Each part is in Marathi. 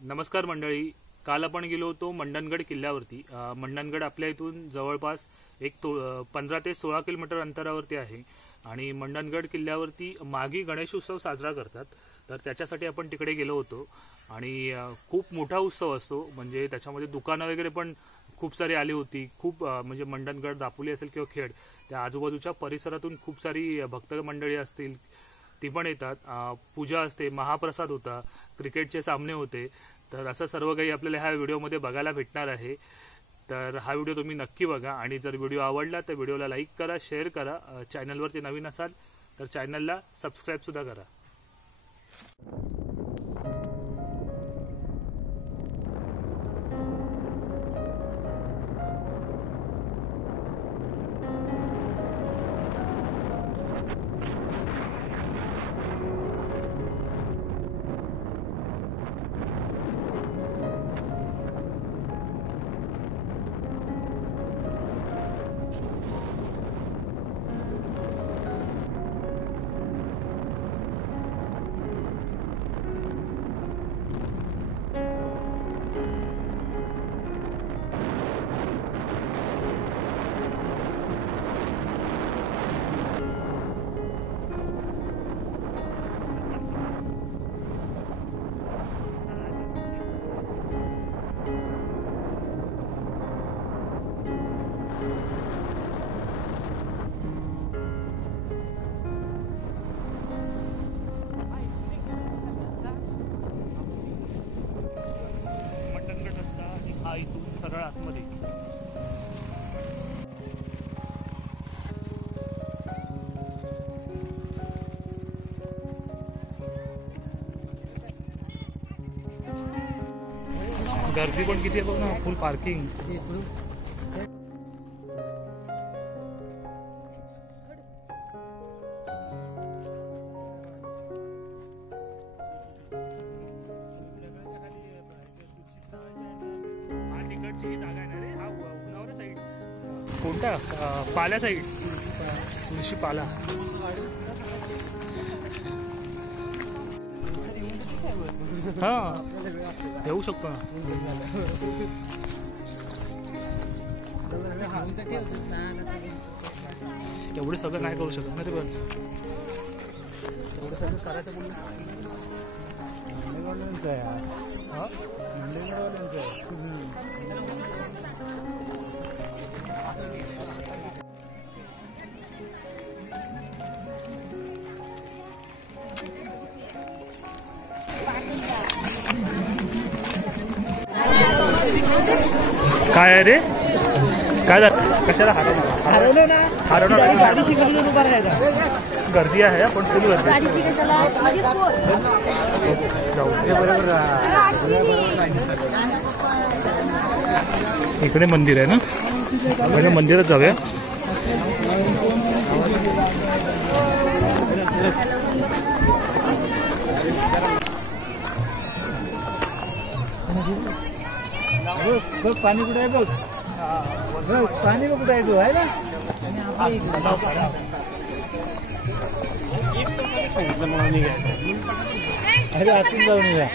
नमस्कार मंडळी, काल आपण गेलो होतो मंडणगड किल्ल्यावरती। मंडणगड आपल्या इथून जवळपास 15 ते 16 किलोमीटर अंतरावरती आहे आणि मंडणगड किल्ल्यावरती मागी गणेश उत्सव साजरा करतात। तर त्याच्यासाठी आपण तिकडे गेलो होतो आणि खूप मोठा उत्सव असतो, म्हणजे त्याच्यामध्ये दुकानं वगैरे पण खूप सारी आली होती। खूप म्हणजे मंडणगड, दापोली असेल किंवा खेड, त्या आजूबाजूच्या परिसरातून खूप सारी भक्त मंडळी असतील ती पण येतात। पूजा असते, महाप्रसाद होता, क्रिकेटचे सामने होते। तर असं सर्व काही आपल्याला ह्या व्हिडिओमध्ये बघायला भेटणार आहे। तर हा व्हिडिओ तुम्ही नक्की बघा आणि जर व्हिडिओ आवडला तर व्हिडिओला लाईक करा, शेअर करा। चॅनलवरती नवीन असाल तर चॅनलला सबस्क्राईब सुद्धा करा। हा इथून सरळ आतमध्ये गर्दी पण किती आहे बघ ना, फुल पार्किंग। ही जागा आहे ना रे, हा उन्हावरा साईड कोणता? पाल्या साईड, तुळशी पाला। हा येऊ शकतो ना, एवढे सगळं नाही करू शकत ना रे, पण एवढं सगळं करायचं बोलून काय आहे रे? काय झालं? कशाला हरवलं ना? हरवलं गाडीची गली उभा राहायचा। गर्दी आहे पण फुल गर्दी। गाडीची कशाला? इकडे मंदिर आहे ना, पहिले मंदिरात जाऊया। पाणी कुठे आहे बघ, पाणी कुठे आहे? तू आहे ना सांगितलं म्हणून निघायचं। अरे आतून जाऊन या।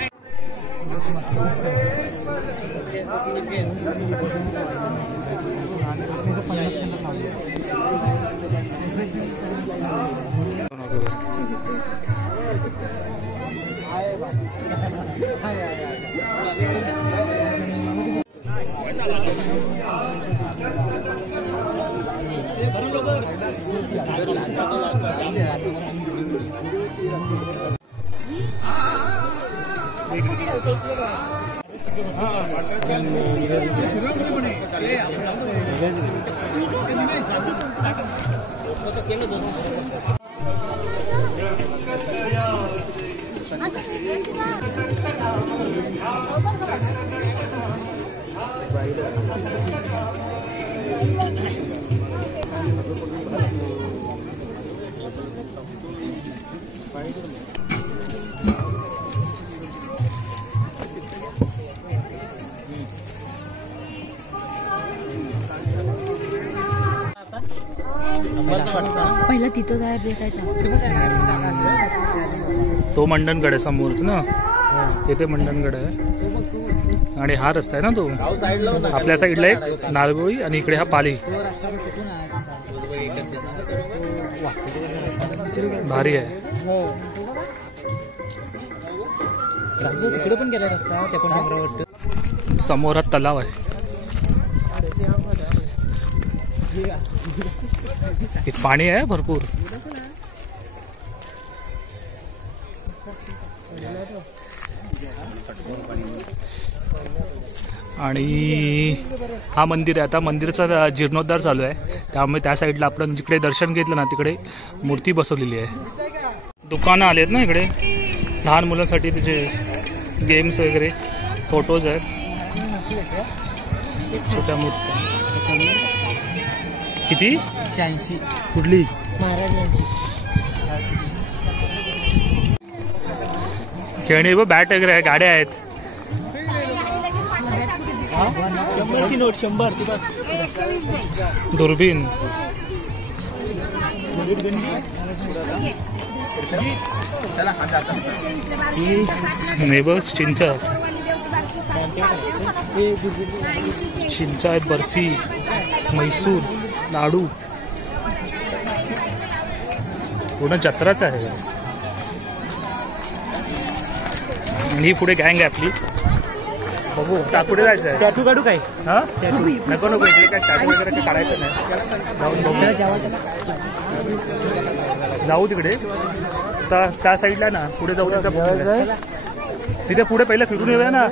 पहिला तिथं जाय भेटायचा तो मंडणगड समोरच ना। तिथे मंडणगड आहे आणि हा रस्ता आहे ना तो आपल्या साईडला एक नारगोळी आणि इकडे हा पाली. भारी आहे. तिकडे पण गेला रस्ता त्या पण डोंगरावर. समोर हा तलाव आहे. पाणी आहे भरपूर. आणि हा मंदिर आहे. आता मंदिराचा जीर्णोद्धार चालू आहे त्यामुळे त्या साईडला आपण जिकडे दर्शन घेतलं ना तिकडे मूर्ती बसवलेली आहे. दुकानं आली आहेत ना इकडे लहान मुलांसाठी, तिचे गेम्स वगैरे, फोटोज आहेत, छोट्या मूर्त्या. किती? 86. कुठली? महाराजांची. खेळणी व बॅट वगैरे आहे, गाड्या आहेत. 100 ची नोट 100. दुर्बीण. नेबर्स चिंच आहेत, बर्फी, मैसूर लाडू, पूर्ण जत्राच आहे. आणि ही पुढे गँग आहे आपली. बघू पुढे जायचं आहे. टॅटू काढू काय? हा नको नको इकडे काय टॅटू वगैरे काय काढायचं नाही. जाऊन बघू, जाऊ तिकडे त्या साईडला ना पुढे जाऊ. तिथे पुढे पहिलं फिरून येऊया ना.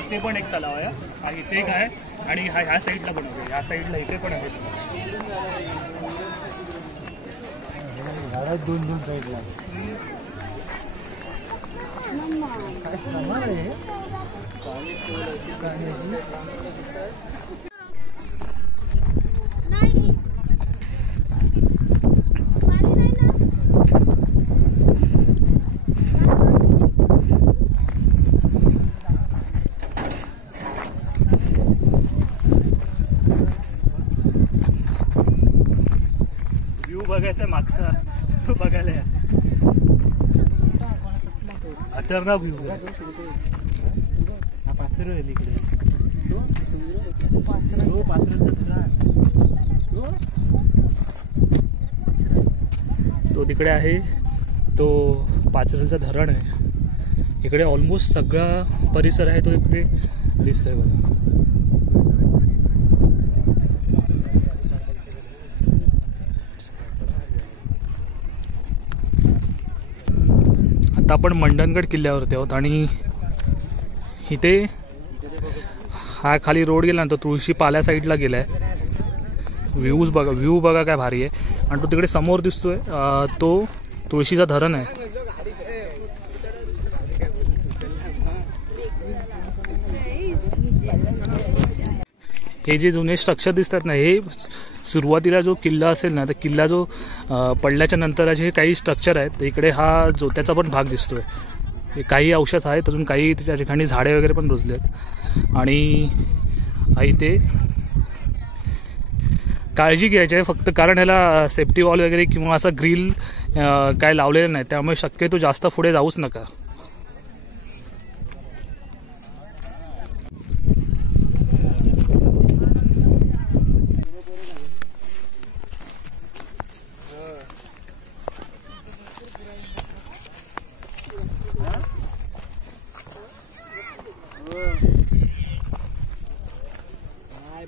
इथे पण एक तलाव आहे, इथे एक आहे आणि हा ह्या साईडला पण आहे, ह्या साईडला इथे पण आहे. दोन साईडला. व्ह्यू बघायचा मागचा तो बघायला खतरनाक व्ह्यू आहे. पाचर इकडे तो तिकडे आहे, तो पाचरलचा धरण आहे. इकडे ऑलमोस्ट सगळा परिसर आहे तो इकडे दिसतोय बघा. आता आपण मंडणगड किल्ल्यावरती आहोत आणि इथे हा खाली रोड गेला ना तो तुळशी पाल्या साईडला गेलाय. व्ह्यू बघा काय भारी आहे. आणि तो तिकडे समोर दिसतोय तो तुळशीचा धरण आहे. हे जे जुने स्ट्रक्चर दिसतात ना, हे सुरुवातीला जो किल्ला असेल ना, तर किल्ला जो पडल्याच्या नंतरचे काही स्ट्रक्चर आहेत. इकडे हा जोत्याचा पण भाग दिसतोय. काही अवशेष आहेत, अजून काही त्या ठिकाणी झाडे वगैरे पण रुजले आहेत. आणि इथे काळजी घ्यायची आहे फक्त, कारण ह्याला सेफ्टी वॉल वगैरे किंवा असा ग्रिल काय लावलेलं नाही, त्यामुळे शक्यतो जास्त पुढे जाऊच नका.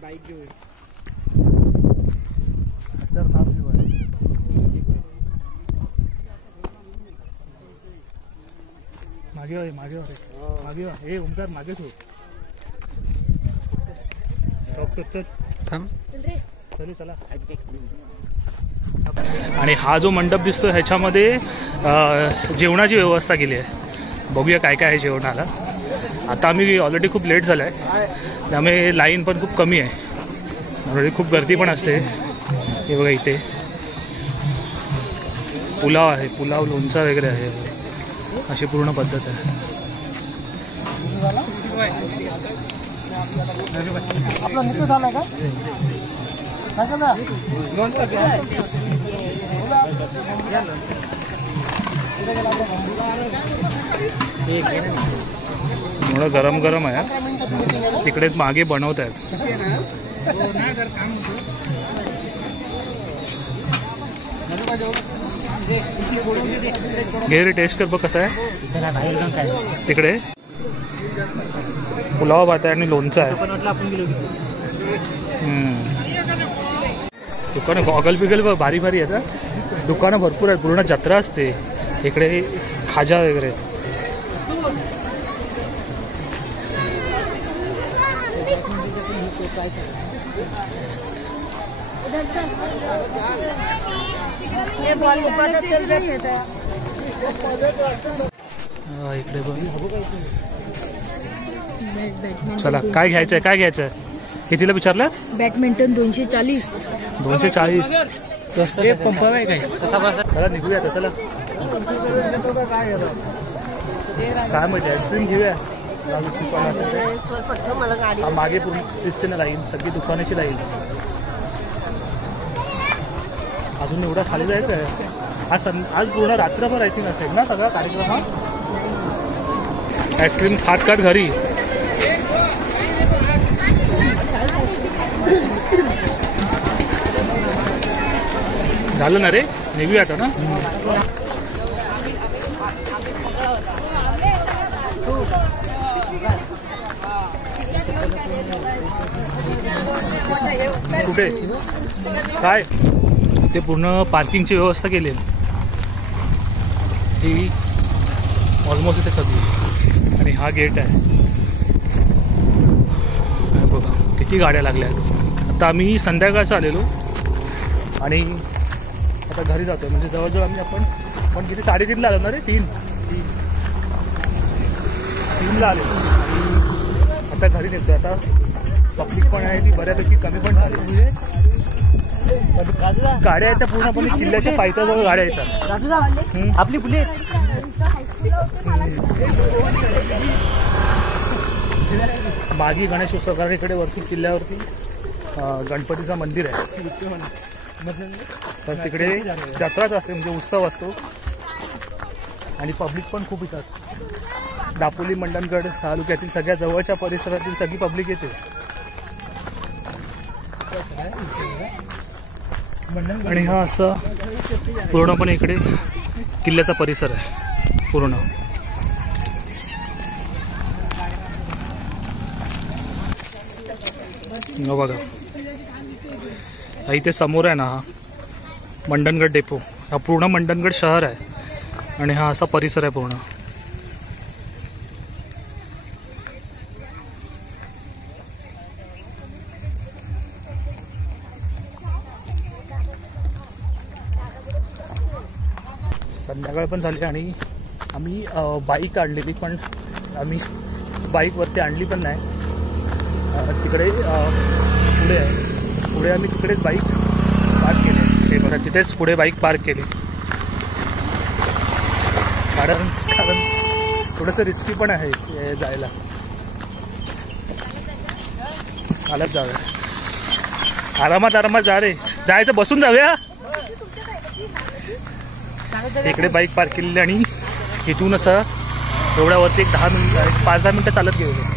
बाईक घेऊ. मागे हे ओमकार मागे ठेव. स्टॉप कर, चल थांब, चल चला. आणि हा जो मंडप दिसतो ह्याच्यामध्ये जेवणाची व्यवस्था केली आहे. बघूया काय काय आहे जेवणाला. आता आम्ही ऑलरेडी खूप लेट झाला आहे, त्यामुळे लाईन पण खूप कमी आहे. ऑलरेडी खूप गर्दी पण असते. हे बघा इथे पुलाव आहे, पुलाव लोणचा वगैरे आहे, अशी पूर्ण पद्धत आहे. आपला नृत्य झालाय का? एवढं गरम गरम आहे. तिकडेच मागे बनवत आहेत. घे रे, टेस्ट कर बघ कसं आहे. तिकडे पुलाव भात आहे आणि लोणचं आहे. दुकानं गॉगल बिगल भारी भारी आहेत. दुकानं भरपूर आहेत. पूर्ण जत्रा असते इकडे. खाजा वगैरे. इकडे बघ. चला काय घ्यायचंय, काय घ्यायचंय? कितीला विचारलं? बॅडमिंटन 240. 240 स्वस्त पंप आहे काय? चला निघूया. चला काय माहिती, आईस्क्रीम घेऊया. मागे पूर्ण दिसते ना लाईन, सगळी दुकानाची लाईन. अजून एवढा खाली जायचं आहे. आज पूर्ण रात्रभर आय थिंक असेल ना सगळा कार्यक्रम. हा आईस्क्रीम खात खात घरी. झालं ना रे, निघूया आता ना. कुठे काय ते पूर्ण पार्किंगची व्यवस्था केली ही ऑलमोस्ट इथे सगळी. आणि हा गेट आहे बघा, किती गाड्या लागल्या आहेत. आता आम्ही संध्याकाळचं आलेलो आणि आता घरी जातो. म्हणजे जवळजवळ आपण किती 3:30ला आलो ना रे. 3ला आलो. आता घरी निघतो. आता पब्लिक पण आहे ती बऱ्यापैकी कमी पण झाली. गाड्या आहेत त्या पूर्णपणे किल्ल्याच्या पायथ्याजवळ गाड्या येतात. आपली बुलेट मागी गणेशोत्सव. कारण इकडे वरती किल्ल्यावरती गणपतीचं मंदिर आहे. तर तिकडे जत्राच असते, म्हणजे उत्सव असतो. आणि पब्लिक पण खूप येतात. दापोली मंडणगड तालुक्यातील सगळ्या जवळच्या परिसरातील सगळी पब्लिक येते. आणि हा असं पूर्णपणे इकडे किल्ल्याचा परिसर आहे पूर्ण. बघा इथे समोर आहे ना हा मंडणगड डेपो. हा पूर्ण मंडणगड शहर आहे आणि हा असा परिसर आहे पूर्ण. संध्याकाळ पण झाली आणि आम्ही बाईक आणलेली, पण आम्ही बाईकवरती आणली पण नाही. तिकडे पुढे आहे. पुढे आम्ही तिकडेच बाईक पार्क केली. हे बघा, तिथेच पुढे बाईक पार्क केली. कारण थोडंसं रिस्की पण आहे जायला. चालत जाऊया. आरामात जा रे. जायचं बसून जाऊया. इकडे बाईक पार्क केलेली आणि इथून असं एवढ्यावरती 5-10 मिनटं चालत गेलो.